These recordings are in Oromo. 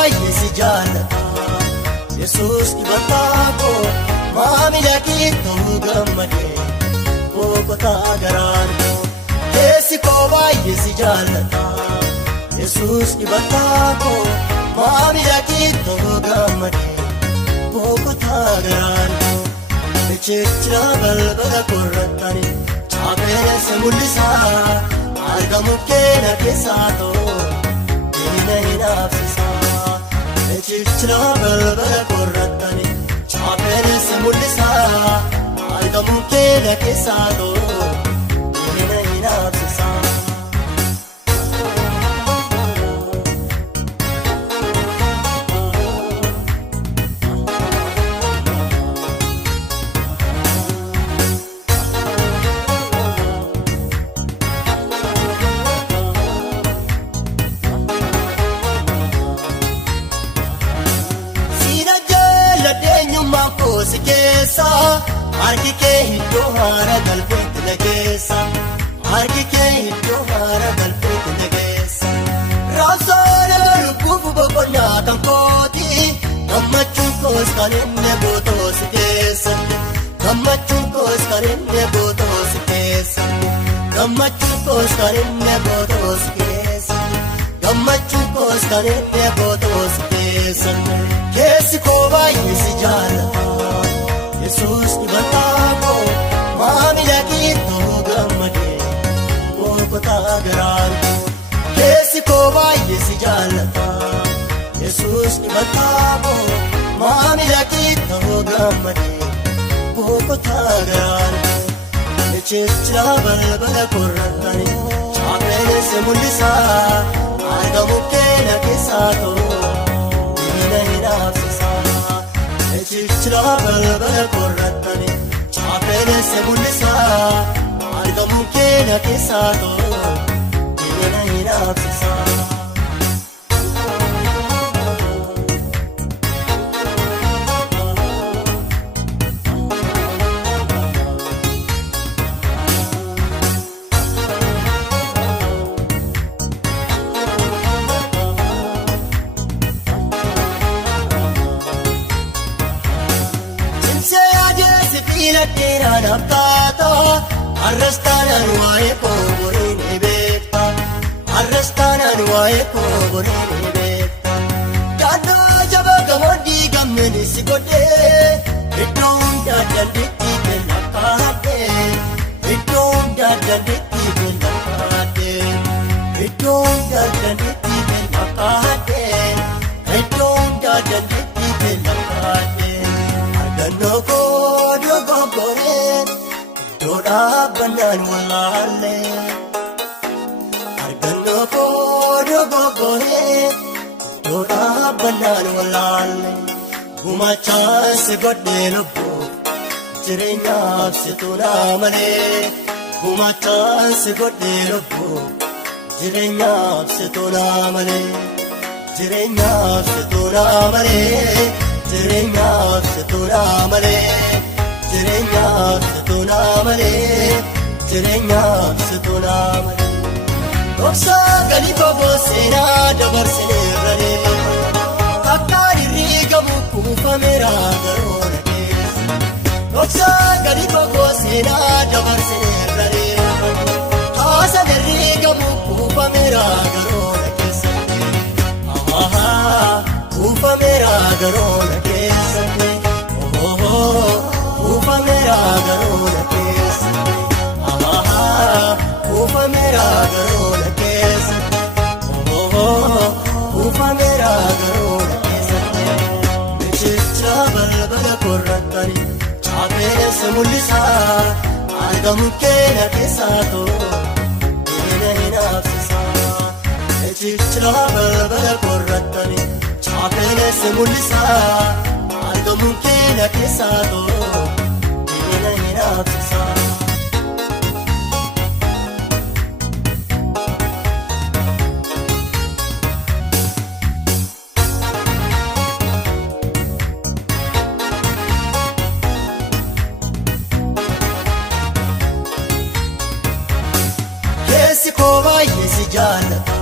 baay'ee si jaallata Yesuus dibataa koo maamila keetuu gammadee boqotaa garaan koo keessi koo baay'ee si jaallata Yesuus dibataa koo maamila keetuu gammadee boqotaa garaan koo Echechira balbala korratani chaapheessa mul'isaa argamu keenya keessaa ta'u diina hin hafsisaa Echechira balbala korratani chaapheessa mul'isaa argamu keenya keessaa ta'u diina hin hafsisaa Harki kee iddoo haara galfeetti nageessa Harki kee iddoo haara galfeetti nageessa Raabsoon lubbuuf boqonnaa kan kooti Gammachuun koos kan inni gootoo si keessatti Gammachuun koos kan inni gootoo si keessatti Gammachuun koos kan inni gootoo si keessatti Gammachuun koos kan inni gootoo si keessatti Keessi koo baay'ee si jaallata Yesuus dibataa koo maamila keetuu gammadee boqotaa garaan koo keessi koo baay'ee si jaallata Yesuus dibataa koo maamila keetuu gammadee boqotaa garaan koo Echechira balbala korratani chaapheessa mul'isaa argamu keenya keessaa ta'u diina hin hafsisaa Echechira balbala korratani chaapheessa mul'isaa argamu keenya keessaa ta'u diina hin hafsisaa Iladdeenaan abbaata Arrastaanaan waa'ee koo boreen ni beekta Arrastaanaan waa'ee koo boreen ni beekta Daandoo jabaa gamoondii gammeen si godhee Iddoo hundaa dandeettii kenna kaadhee Iddoo hundaa dandeettii kenna kaadhee Iddoo hundaa dandeettii kenna kaadhee Iddoo hundaa dandeettii kenna kaadhee Argannoo koo Dhaabbanaan walaalee argannoo koo dogoggoree iddoo dhaabbanaan walaalee gumaachaan si godhee lubbuu jireenyaaf si tolaa malee gumaachaan si godhee lubbuu jireenyaaf si tolaa malee jireenyaaf si tolaa malee jireenyaaf si tolaa malee jireenyaaf si tolaa malee jireenyaaf si tolaa malee Dhoksaa galii booboo seenaa dabarsineerranii Takkaan irriigamu kuufameera garoona keessa Dhoksaa galii booboo seenaa dabarsineerranii Haasan irriigamu kuufameera garoona keessa Kuufameera garoona keessa Kuufameera garoona keessa Kuufameera garoona keessa Kuufameera garoona keessa Echechira balbala korratani chaapheessa mul'isaa argamu keenya keessaa ta'u diina hin hafsisaa Echechira balbala korratani chaapheessa mul'isaa argamu keenya keessaa ta'u diina hin hafsisaa Keessi koo baay'ee si jaallata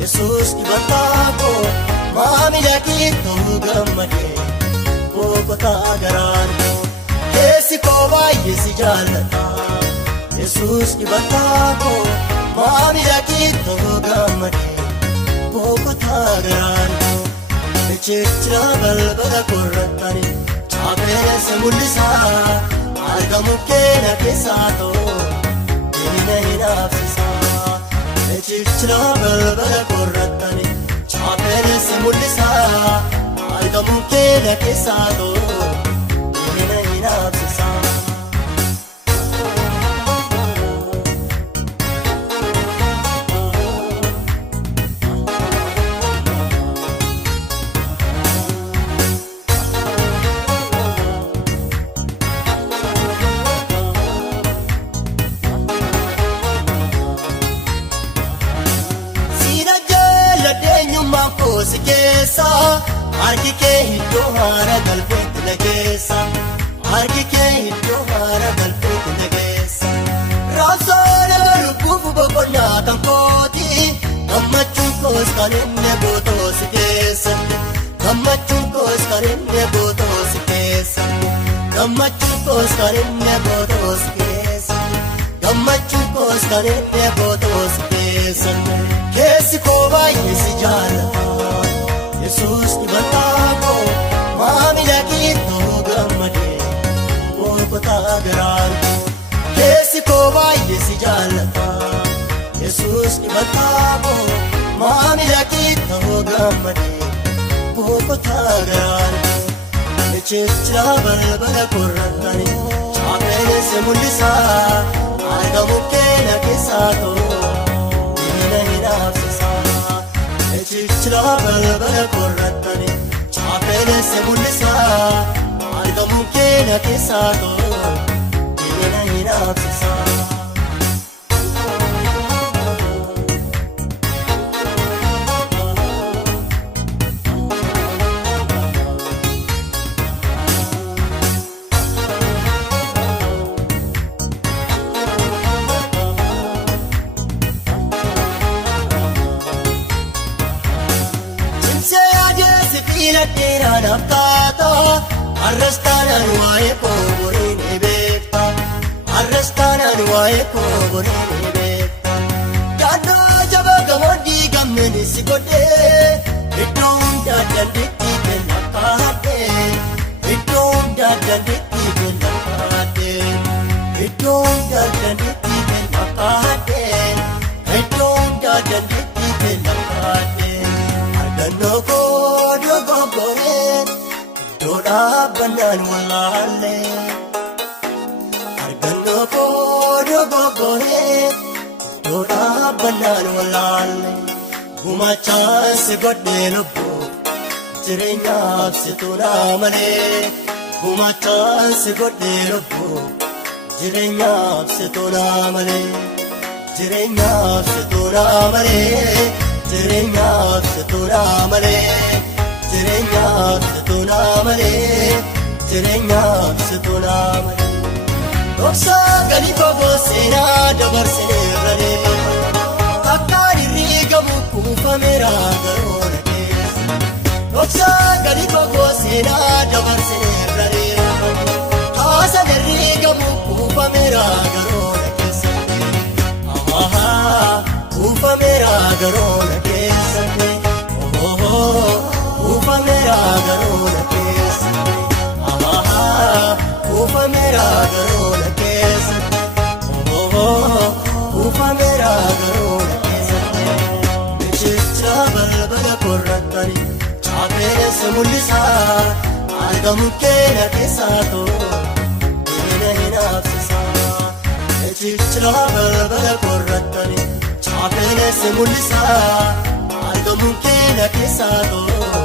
Yesuus dibataa koo maamila kiittoo gammadee boqotaa garaan koo keessi koo baay'ee si jaallata Yesuus dibataa koo maamila kiittoo gammadee boqotaa garaan koo Echechira balbala korratani chaapeessa mul'isaa argamu keenya keessaa ta'oo diina hin hafsisaa Echechira balbala korratani chaapeessa mul'isaa argamu keenya keessaa ta'oo diina hin hafsisaa Si keessa harki kee iddoo haara galfeetti na keessa harki kee iddoo haara galfeetti na keessa raabsoon lubbuuf boqonnaa kan kooti gammachuun koos kan inni gootoo si keessatti gammachuun koos kan inni gootoo si keessatti gammachuun koos kan inni gootoo si keessatti gammachuun koos kan inni gootoo si keessatti keessi koo baay'ee si jaallata Yesuus dibataa koo maamila kiittoo gammadee boqotaa garaan koo keessi koo baay'ee si jaallata Yesuus dibataa koo maamila kiittoo gammadee boqotaa garaan koo Echechira balbala korratani chaapeessa mul'isaa argamu keenya keessaa ta'oo diina hin hafsisaa Echechira balbala korratani chaapeessa mul'isaa argamu keenya keessaa ta'oo diina hin hafsisaa Iladdeenaan aftaata arrastaanaan waa'ee koo boriin ni beekta arrastaanaan waa'ee koo boriin ni beekta Daandoo jaba gamoondii gammeen si godhee iddoo hundaa dandeettii kenna kaadhee iddoo hundaa dandeettii kenna kaadhee iddoo hundaa dandeettii kenna kaadhee iddoo hundaa dandeettii kenna kaadhee argannoo koo Doodhaa bannaan walaalee argannoo koo dogoggoree doodhaa bannaan walaalee gumaachaan si godhee lubbuu jireenyaaf si tuulaa malee gumaachaan si godhee lubbuu jireenyaaf si tuulaa malee jireenyaaf si tuulaa malee jireenyaaf si tuulaa malee jireenyaaf si tuulaa malee jireenyaaf si tuulaa malee dhoksaa gadi fagoo seenaa dabarsineerra deema akkaan hirriigamu kuufameera garoona keessa dhoksaa gadi fagoo seenaa dabarsineerra deema haasaan hirriigamu kuufameera garoona keessa kuufameera garoona keessa kuufameera garoona keessa kuufameera garoona keessa kuufameera garoona keessa Echechira balbala korratani chaapeessa mul'isaa argamu keenya keessaa ta'oo diina hin hafsisaa Echechira balbala korratani chaapeessa mul'isaa argamu keenya keessaa ta'oo